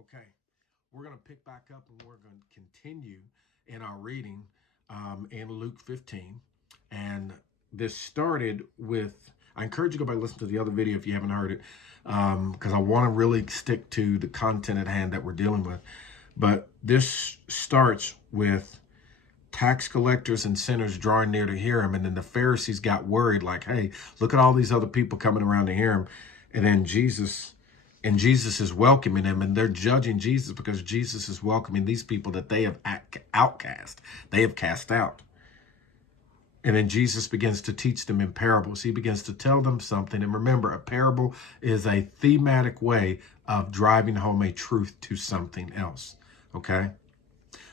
Okay, we're going to pick back up and we're going to continue in our reading in Luke 15. And this started with, I encourage you to go back and listen to the other video if you haven't heard it, because I want to really stick to the content at hand that we're dealing with. But this starts with tax collectors and sinners drawing near to hear him. And then the Pharisees got worried, like, hey, look at all these other people coming around to hear him. And then Jesus is welcoming them, and they're judging Jesus because Jesus is welcoming these people that they have outcast, they have cast out. And then Jesus begins to teach them in parables. He begins to tell them something. And remember, a parable is a thematic way of driving home a truth to something else. Okay?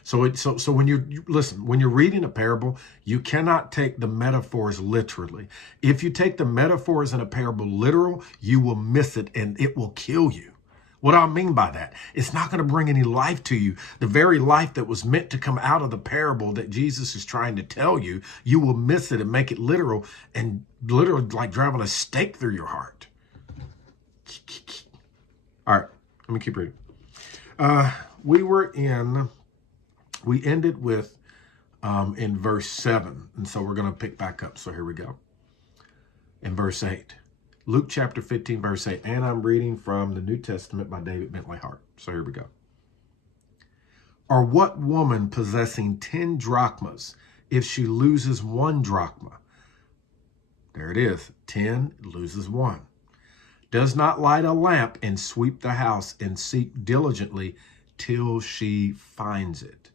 So when when you're reading a parable, you cannot take the metaphors literally. If you take the metaphors in a parable literal, you will miss it and it will kill you. What do I mean by that? It's not going to bring any life to you. The very life that was meant to come out of the parable that Jesus is trying to tell you, you will miss it and make it literal, and literally like driving a stake through your heart. All right, let me keep reading. We ended with in verse 7, and so we're going to pick back up. So here we go. In verse 8. Luke chapter 15, verse 8. And I'm reading from the New Testament by David Bentley Hart. So here we go. Or what woman possessing 10 drachmas, if she loses 1 drachma? There it is. 10 loses 1. Does not light a lamp and sweep the house and seek diligently till she finds it.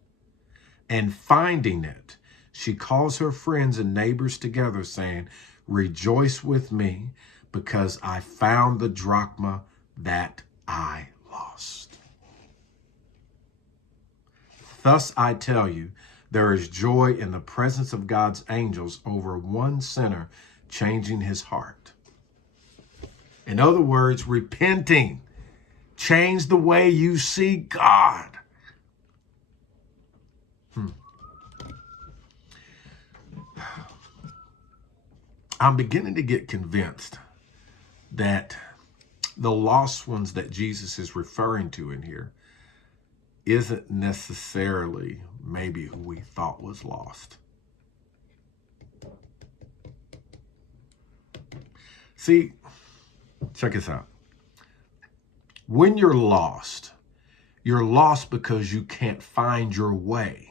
And finding it, she calls her friends and neighbors together, saying, rejoice with me, because I found the drachma that I lost. Thus I tell you, there is joy in the presence of God's angels over one sinner changing his heart. In other words, repenting. Change the way you see God. I'm beginning to get convinced that the lost ones that Jesus is referring to in here isn't necessarily maybe who we thought was lost. See, check this out. When you're lost because you can't find your way.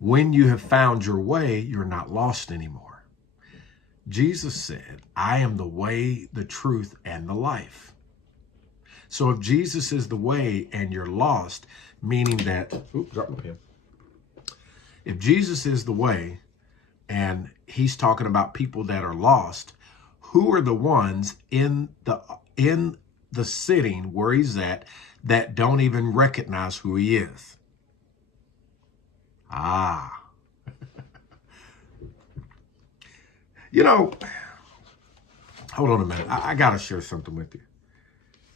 When you have found your way, you're not lost anymore. Jesus said, I am the way, the truth, and the life. So if Jesus is the way and you're lost, meaning that, drop my pen. If Jesus is the way and he's talking about people that are lost, who are the ones in the sitting where he's at that don't even recognize who he is? You know, hold on a minute. I got to share something with you,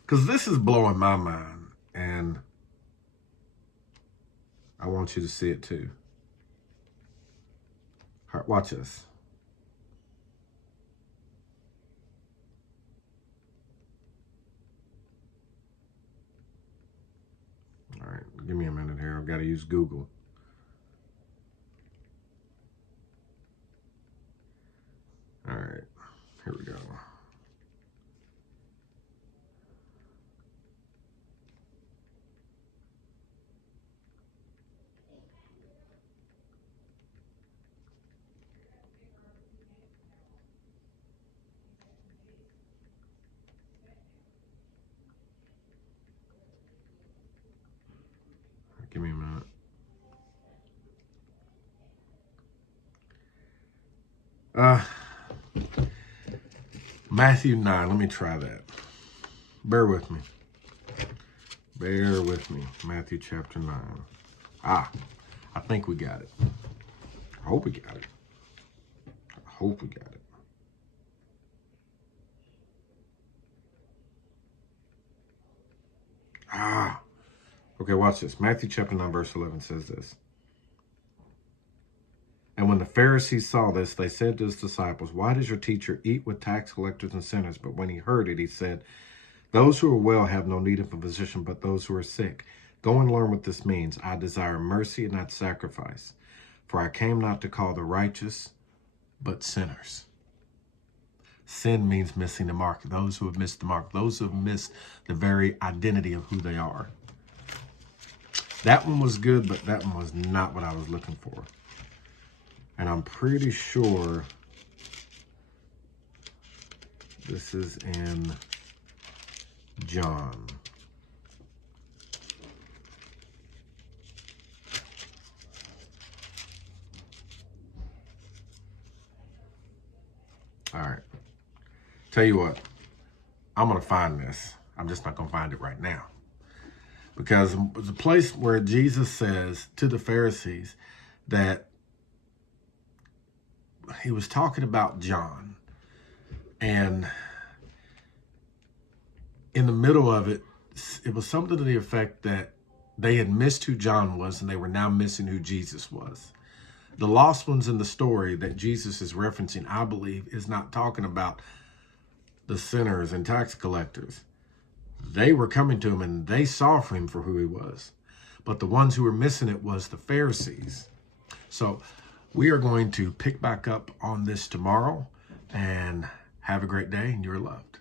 because this is blowing my mind, and I want you to see it too. All right, watch this. All right, give me a minute here. I've got to use Google. All right, here we go. Give me a minute. Matthew 9. Let me try that. Bear with me. Bear with me. Matthew chapter 9. I think we got it. I hope we got it. I hope we got it. Okay, watch this. Matthew chapter 9, verse 11 says this. And when the Pharisees saw this, they said to his disciples, why does your teacher eat with tax collectors and sinners? But when he heard it, he said, Those who are well have no need of a physician, but those who are sick. Go and learn what this means. I desire mercy and not sacrifice, for I came not to call the righteous, but sinners. Sin means missing the mark. Those who have missed the mark, those who have missed the very identity of who they are. That one was good, but that one was not what I was looking for. And I'm pretty sure this is in John. All right. Tell you what, I'm going to find this. I'm just not going to find it right now. Because it's a place where Jesus says to the Pharisees that he was talking about John. And in the middle of it, it was something to the effect that they had missed who John was and they were now missing who Jesus was. The lost ones in the story that Jesus is referencing, I believe, is not talking about the sinners and tax collectors. They were coming to him and they saw him for who he was. But the ones who were missing it was the Pharisees. So we are going to pick back up on this tomorrow, and have a great day, and you're loved.